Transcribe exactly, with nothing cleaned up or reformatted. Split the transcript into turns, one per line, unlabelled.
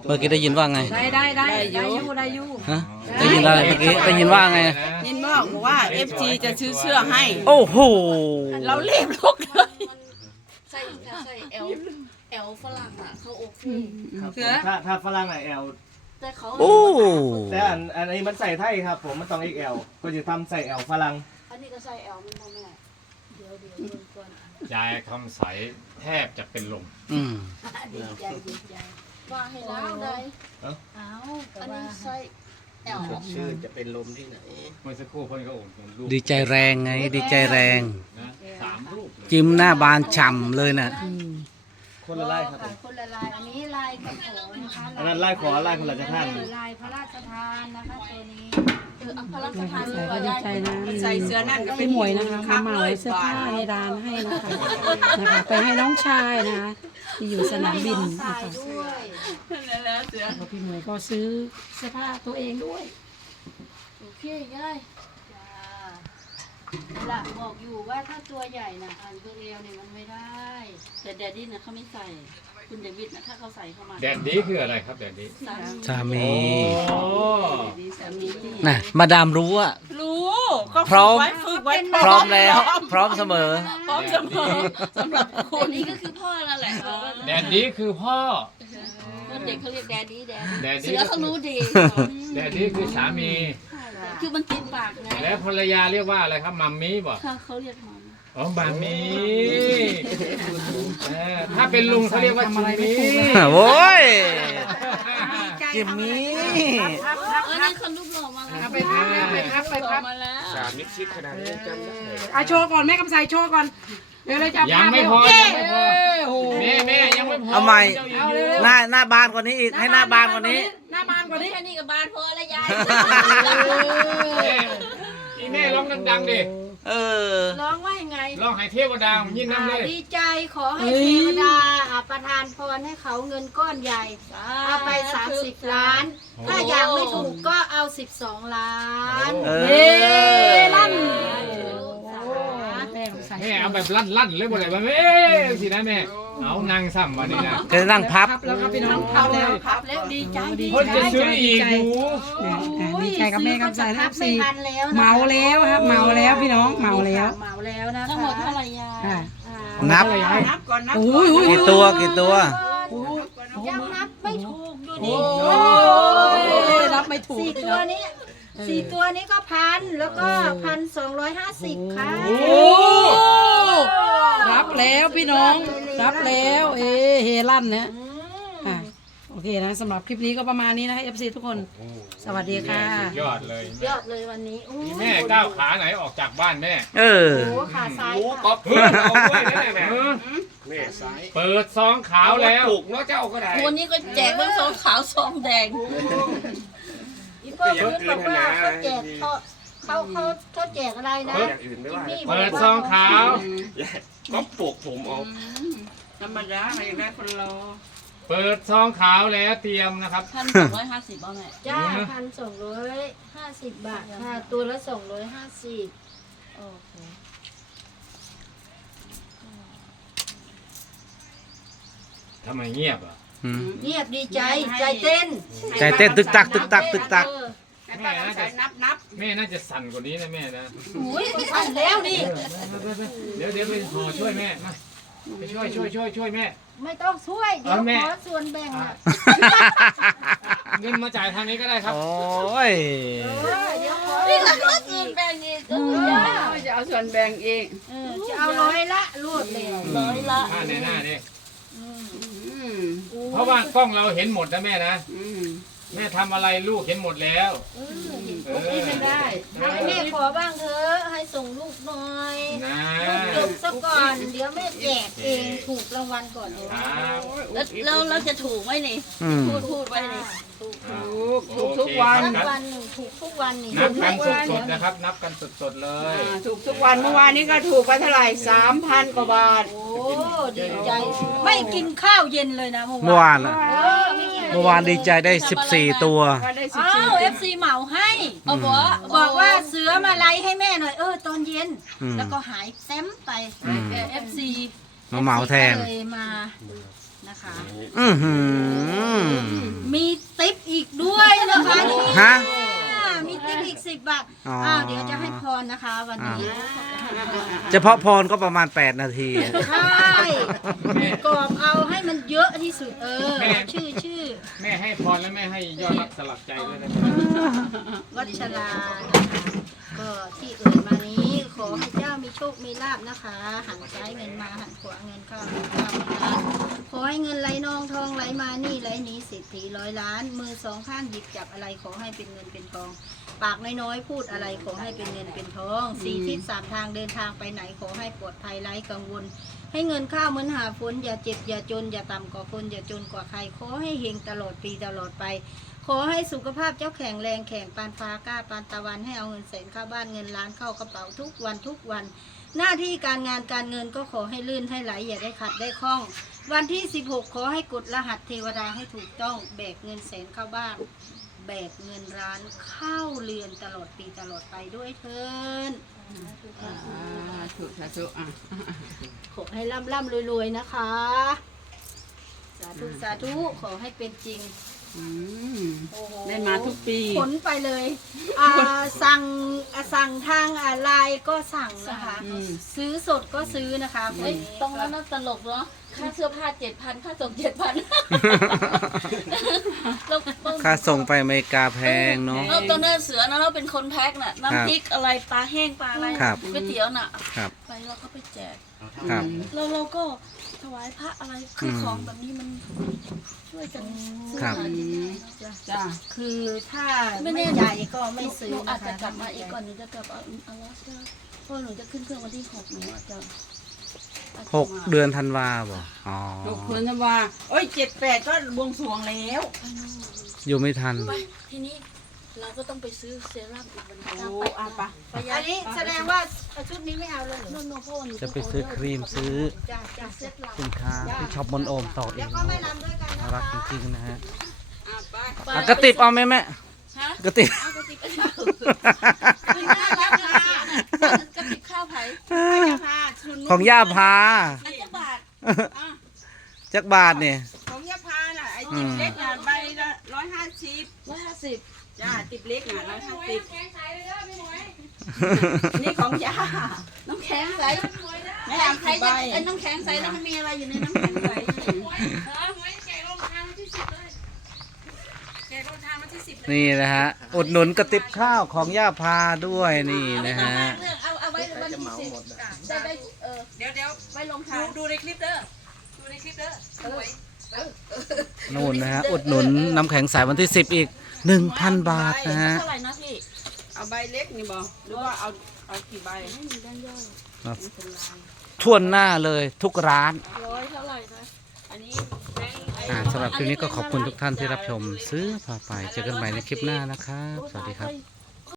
เมื่อกี้ได้ยินว่าไง
ได้ได้ได้ได้อยู่ได้อยู่
ฮะได้ยินอะไรเมื่อกี้ได้ยินว่าไง
ยินบอกว่า เอฟ จี จะซื้อเสื้อให้
โอ้โห
เรารีบลุกเลย
ใส่ใส่แอลแอลฝรั่งอ่ะเขาโอเค
เสือ
ถ้าถ้าฝรั่งอะแอล
แต่เขา
โอ้
แต่อันอันนี้มันใส่ไทยครับผมมันต้อง เอ็กซ์ แอล ก็จะทำใส่แอลฝรั่ง
อันนี้ก็ใส่แอลมันพ่อแม่เดี๋ยวเดี๋ยวเบิ่งก่อน
ยายคำใสแทบจะเป็นลม
อืม
ดีใจดีใจว่าให้แล้วได้เอาอันนี้ใส่แอล
ชื่อจะเป็นลมที่ไหน
เมื่อสักครู่เพ่นก็โอนเงินลูก
ดีใจแรงไง ดีใจแรง
นะสามรูปเลย
จิ้มหน้าบานฉ่ำเลยน่ะ
คนละไล่ครับผม
คนละลายอันนี้ลายกระโถนนะคะ
อันนั้นไล่ขอไล่คนละจะท่าน
ลายพระราชทานนะคะตัวนี้เออพระราชทาน
ใส่ก็ดีใจนะ
ใส่เสื้อนั่นก็
พี่หมวยนะคะมาเหมาเสื้อผ้าในร้านให้นะคะนะคะไปให้น้องชายนะคะที่อยู่สนามบิน
ใส่
นะคะ
ด้วย
แล้วเสือ
แล้วพี่หมวยก็ซื้อเสื้อผ้าตัวเองด้วย
โอเคยายจ้าหลักบอกอยู่ว่าถ้าตัวใหญ่น่ะอ่านตัวเรียวเนี่ยมันไม่ได้ แต่แดดดี้น่ะเขาไม่ใส่ คุณเดวิดนะถ้าเขาใส่เข้ามา
แดดดีคืออะไรครับแดดดี
สามี
สามี
โอ้
ดีสามีที่
น่ะมาดามรู้อะ
รู้ก็
พร้อม
ไว้ฝึกไว้
พร้อมแล้ว พร้อมเสมอ
พร้อมเสมอสำหรับคุ
อั
ณ
นนี้ก็คือพ่อนั่นแหละ
แดดดีคือพ่อ
เด็กเขาเรียกแดดดี้แดด
แดดดี้
เสือเขารู้ดี
แดดดีคือสามี
คือมันติดปากไง
และภรรยาเรียกว่าอะไรครับมัมมี่บอก
ค่ะเขาเรียกหอม
อ๋อมัมมี่เออถ้าเป็นลุงเขาเรียกว่าจิมมี่
โว้ย จิมมี่
เออนี่เขารูปหล่อมาแล้ว
ไปพักแล้วไปพักไปพัก
มาแล้ว
สามนิดชิดขนาดนี้จำได้
อ่ะโชว์ก่อนแม่กำไสโชว์ก่อนเดี๋ยวเลยจะ
ยังไม่พอยังไม่พอ
โอ้โห
แม่แม่ยังไม่พอ
เอาใหม่
เจ้าอีกอยู่
หน้าหน้าบานกว่านี้อีก ให้หน้าบานกว่านี้
หน้าบานกว่านี้
แค่นี้กับบานพอละยาย
แม่อีแม่ร้องดังๆดิ
เออ
ร้องว่ายังไง
ร้องให้เทวดายิ่งน้ำเลย
ดีใจขอให้เทวดาอ่ะประทานพรให้เขาเงินก้อนใหญ่ เอาไป สามสิบ ล้าน ถ้าอยากไม่ถูกก็เอา สิบสอง ล้าน
เออ
เฮ้ลั่น
แม่
แม่กำไส
แม่เอาแบบลั่นๆเลยบ่ได้ว่าแม่สินะแม่เอานางซ้ำวันนี้นะ
จะนั่งพับ
ครับแล้วครับพี่น้อง
เอา
เข้า
แล้
แล้ว ว
ครับแล้วดีใจดี
คน
ใจ
จะซื้ออีกอยู่
เนี่ยอ่ะดีใจกับแม่กำไสนะ
พั
ครับ บ
ไม่
สี่
ทันแล้วนะ
เมาแล้วครับเมาแล้วพี่น้องเมาแล้ว
เมาแล้วนะคะทั้งหมดเท่าไหร่ยา
อ่ะ
นับ
นับก่อนนับ
โอ้
ก่อน
ยโอ้ย
กี่ตัวกี่ตัว
ยังนับไม่ถูกอยู่
โอ้
นี่
ยรับไม่ถูก
สี่ตัวนี้สี่ตัวนี้ก็พันแล้วก็พันสองร้อยห้าสิบค่ะ
โอ้รับแล้วพี่น้อง รับแล้วเอเฮลั่นเนี่ยอ่ะโอเคนะสำหรับคลิปนี้ก็ประมาณนี้นะ เอฟ ซี ทุกคน สวัสดีค่ะ
สุดยอดเลย
ยอดเลยวันนี้อู้
แม่ก้าวขาไหนออกจากบ้านแม่
เออ
โอ้ขาซ้าย
หมู
ค่ะ
ก๊อปเพื่อนเอาด้วยนะแม่
เออ
แม่ซ้าย
เปิดซองขาวแล้ว
ปลูกเนาะเจ้าก็ได้
วันนี้ก็แจกทั้งสองขาวสองแดงอีพ่อพื้นบอกว่าเขาแจกเขาเขาเขาเขาแจกอะไรนะ
อย่างอื่นไม่ว่า
นี่
เปิดซองขาว
ก๊อปปลูกผมเอา
ธรรมดาใครอยากได้คนรอ
เปิดซองขาวแล้วเตรียมนะครับ
พันสองร้อยห้าสิบเอาไหนจ้าพันสองร้อยห้าสิบบาทค่ะตัวละสองร้อยห้าสิบโอเค
ทำไมเงียบอ่ะ
อืม
เงียบดีใจใจเต้น
ใจเต้นตึกตักตึกตักตึกตัก
ให้ป้าใส่นับนับ
แม่น่าจะสั่นกว่านี้นะแม่นะ
อุ้ยพันแล้วนี่
เดี๋ยวเดี๋ยวไปห่อช่วยแม่มาไปช่วยช่วยช่วยช่วยแม่
ไม่ต้องช่วยเดี๋ยว
เอาแม่
ขอส่วนแบ่ง
อ่ะ
อ่ะ
เงินมาจ่ายทางนี้ก็ได้ครับ
โอ้ย
เออเดี๋ยวขอนี่ละก็ส่วนแบ่งอีกก็ไม่ได้
จะเอาส่วนแบ่งเอง
เออจะเอาร้อยละรวดเลยร้อยละ
หน้าในหน้านี่
อืม
เพราะว่ากล้องเราเห็นหมดนะแม่นะ
อืม
แม่ทำอะไรลูกเห็นหมดแล้ว
เออ
เออ
นี่ไม่ได้
ให้แม่ขอบ้างเถอะให้ส่งลูกหน่อย
นะ
ลูกจบซะก่อน เดี๋ยวแม่แจกเองถูกรางวัลก่อน
ครับ
แล้วเราจะถูกไหมนี่
อืม
พูดพูดไปนี่
ถูกถูกทุกวัน
รางวัลหนึ่งถูกทุกวันนี่
นับกันสดๆนะครับ นับกันสดๆเลย
อ่าถูกทุกวันเมื่อวานนี้ก็ถูกไปเท่าไหร่สามพันกว่าบาท
โอ้ดีใจ ไม่กินข้าวเย็นเลยนะเมื่อ
เมื่อ
วาน
วานอะ
เออไม่กิน
เมื่อวานดีใจได้สิบสี่ตัว
ก็ได้สิบ
อ้า
สี่
วเอฟซีเหมาให้เอาบอกบอกว่าเสือมาไลฟ์ให้แม่หน่อยเออตอนเย็น
อืม
แล้วก็หายเต็มไป
อืม
เอฟซี
มาเหมาแทน
เลยมานะคะ
อือหือ
มี
อ๋อ
อ้าวเดี๋ยวจะให้พรนะคะ วันนี้
เฉพาะพรก็ประมาณแปดนาที
ใช่กรอบเอาให้มันเยอะที่สุดเออชื่อชื่อ
แม่ให้พรและแม่ให้ยอดรักสลักใจด้วยนะ
วัชรานะคะก็ที่เอ่ยมานี้ขอให้เจ้ามีโชคมีลาบนะคะ หันซ้ายเงินมาหันขวาเงินเข้าเงินเข้าเงินล้านขอให้เงินไหลนองทองไหลมานี่ไหลหนี้เศรษฐีร้อยล้าน มือสองข้างหยิบจับอะไรขอให้เป็นเงินเป็นทอง ปากน้อยๆพูดอะไรขอให้เป็นเงินเป็นทองสี่ทิศสามทางเดินทางไปไหนขอให้ปลอดภัยไร้กังวล ให้เงินข้าวเหมือนหาฝนอย่าเจ็บอย่าจนอย่าต่ำกว่าคนอย่าจนกว่าใครขอให้เฮงตลอดปีตลอดไป ขอให้สุขภาพเจ้าแข็งแรงแข็งปานฟ้ากล้าปานตะวันให้เอาเงินแสนเข้าบ้านเงินล้านเข้ากระเป๋าทุกวันทุกวัน หน้าที่การงานการเงินก็ขอให้ลื่นให้ไหลอย่าได้ขัดได้คล่อง วันที่สิบหกขอให้กดรหัสเทวดาให้ถูกต้องแบกเงินแสนเข้าบ้านแบกเงินล้านเข้าเรือนตลอดปีตลอดไปด้วยเถิน
ถูกสาธุอ่ะ
ขอให้ร่ำร่ำรวยๆนะคะ สาธุสาธุขอให้เป็นจริง
อืม
โอ้โห
ได้มาทุกปี
ขนไปเลยอ่าสั่งอ่าสั่งทางอ่าไลน์ก็สั่งนะคะ
อืม
ซื้อสดก็ซื้อนะคะ
เฮ้ยตรงนั้นน่าตลกเนาะค่าเสื้อผ้าเจ็ดพันค่าส่งเจ็ดพัน
ค่าส่งไปอเมริกาแพงเนาะ
เราตอนนั้นเสือนะเราเป็นคนแพ็คน่ะน้ำพริกอะไรปลาแห้งปลาอะไร
ครับ
ก๋วยเตี๋ยวน่ะ
ครับ
ไปเราก็ไปแจก
ครับ
เราเราก็ถวายพระอะไรคือของแบบนี้มันช่วยกันซื้อ
ครับ
หาที่ไหน
จ้า
คือถ้า
ไม่
ไม่
แน่
ใหญ่ก็ไม่
หนู
ซื้อ
หนูอา
นะ
จ
คะ
จะกลับมาอีกก่อนหนูจะกลับเอาเอาละจ้าเพราะหนูจะขึ้นเครื่องวันที่หกหนูอาจจะอาจจะ
หกเดือนธันวาบ่อ๋อ
ลูกคุณนะว่าโอ้ยเจ็ดแปดก็บวงสรวงแล้ว
อยู่ไม่ทัน
ไปทีนี้เราก็ต้องไปซื้อเซรั่มอีกวัน
โอ้
ไป
อาปะ
ไปยา
อันนี้แสดงว่าชุดนี้ไม่เอาเลยเหรอ
โน่นโน่นเพราะว่าหนู
จะไปซื้อครีมซื้อ
จ้าจ้า
เซ็ตเรา
สินค้าที่ช็อปมนโอมต่ออี
แล้ว
ก
ก็ไม่รำด้วยกันนะ
น่ารัก
คะ
จริงๆนะฮะ
อาไป
ไป
อ่ะกระติบเอาไหมแม่
ฮะ
กระติบ
เอากระติบไปเอาไม่น่ารักนะคะกระติบข้าวไผ่
พาชุน
ของย่าพา
อันจะบาท
จักบาทเนี่ย
ของยาพาน่ะไอ้ติบเล็กน่ะใบละร้อยห้าสิบ
ร้อยห้าสิบ
จ้าติบเล็กน่ะร้อยห้าสิบนี่ของยา
น้ำแข็งใส
แม่
แม่
เอา
ใคร
กี่ใบ
จะไอ้น้ำแข็งใสแล้วมันมีอะไรอยู่ในน้ำแข็งใสเนี่ย
นี่นะฮะ อุดหนุนกระติบข้าวของย่าพาด้วยนี่นะฮะ
เรื่องเอาเอาไว้วันที่สิบได้ได้เออ
เดี๋ยวเดี๋ยว
ไว้ลงทาน
ดูในคลิปเด้อดูในคลิปเด้อสวย
นู่นนะฮะ อุดหนุนน้ำแข็งใสวันที่สิบอีกหนึ่งพันบาทนะฮะ
เท่าไหร่นะพี่
เอาใบเล็กนี่บ่หรือว่าเอาเอากี่ใบ
ไม่มีแบงค์ย่อย
ครับท่วนหน้าเลยทุกร้าน
ร้อยเท่าไหร่นะ
อันนี้แบงค์ไอ้
อ่าสำหรับคลิปนี้ก็ขอบคุณทุกท่านที่รับชมซื้อพาไป เจอกันใหม่ในคลิปหน้านะครับ สวัสดีครับ
ค่อย